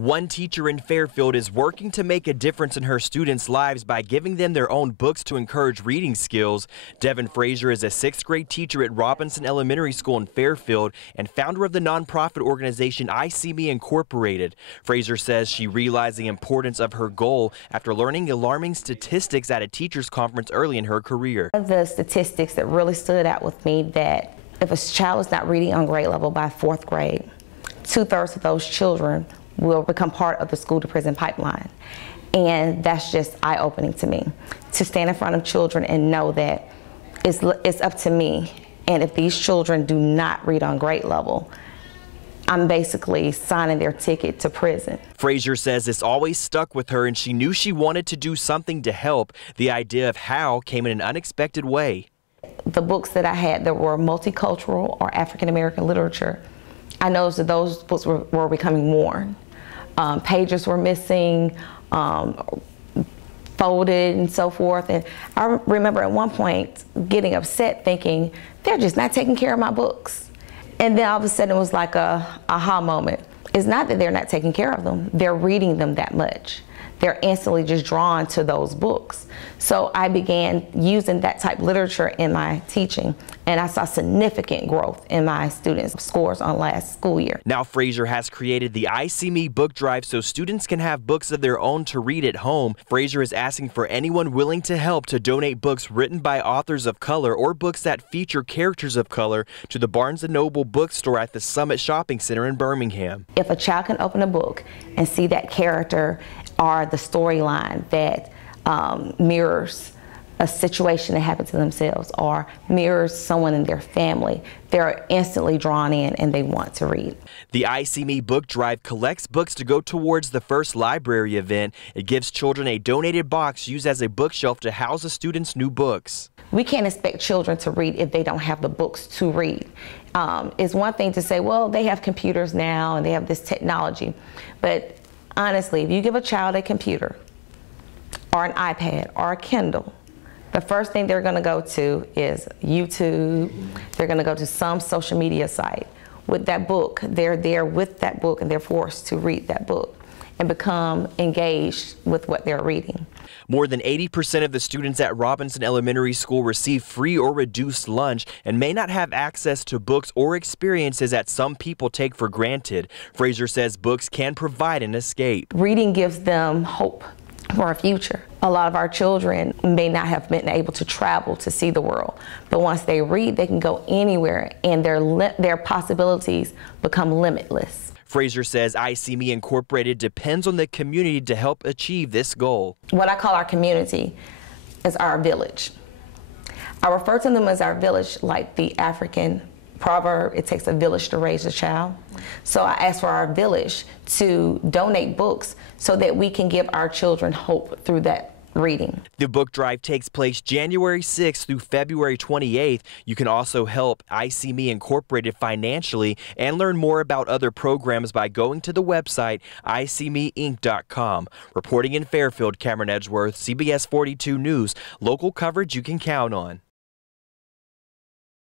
One teacher in Fairfield is working to make a difference in her students' lives by giving them their own books to encourage reading skills. Devin Frazier is a 6th grade teacher at Robinson Elementary School in Fairfield and founder of the nonprofit organization I See Me Incorporated. Frazier says she realized the importance of her goal after learning alarming statistics at a teachers conference early in her career. The statistics that really stood out with me, that if a child is not reading on grade level by 4th grade, 2/3 of those children will become part of the school to prison pipeline. And that's just eye-opening to me, to stand in front of children and know that it's up to me. And if these children do not read on grade level, I'm basically signing their ticket to prison. Frazier says this always stuck with her, and she knew she wanted to do something to help. The idea of how came in an unexpected way. The books that I had that were multicultural or African-American literature, I noticed that those books were becoming worn. Pages were missing, folded and so forth. And I remember at one point getting upset thinking, they're just not taking care of my books. And then all of a sudden it was like a aha moment. It's not that they're not taking care of them, they're reading them that much. They're instantly just drawn to those books. So I began using that type of literature in my teaching, and I saw significant growth in my students' scores on last school year. Now Frazier has created the I See Me book drive so students can have books of their own to read at home. Frazier is asking for anyone willing to help to donate books written by authors of color or books that feature characters of color to the Barnes & Noble bookstore at the Summit Shopping Center in Birmingham. If a child can open a book and see that character or the storyline that mirrors a situation that happened to themselves or mirrors someone in their family, they're instantly drawn in and they want to read. The I See Me book drive collects books to go towards the first library event. It gives children a donated box used as a bookshelf to house the students' new books. We can't expect children to read if they don't have the books to read. It's one thing to say, well, they have computers now and they have this technology, but honestly, if you give a child a computer or an iPad or a Kindle, the first thing they're going to go to is YouTube. They're going to go to some social media site. With that book, they're there with that book and they're forced to read that book and become engaged with what they're reading. More than 80% of the students at Robinson Elementary School receive free or reduced lunch and may not have access to books or experiences that some people take for granted. Frazier says books can provide an escape. Reading gives them hope for a future. A lot of our children may not have been able to travel to see the world, but once they read, they can go anywhere and their possibilities become limitless. Frazier says I See Me Incorporated depends on the community to help achieve this goal. What I call our community is our village. I refer to them as our village like the African proverb, it takes a village to raise a child. So I ask for our village to donate books so that we can give our children hope through that reading. The book drive takes place January 6th through February 28th. You can also help I See Me Incorporated financially and learn more about other programs by going to the website iseemeinc.com. Reporting in Fairfield, Cameron Edgeworth, CBS 42 News, local coverage you can count on.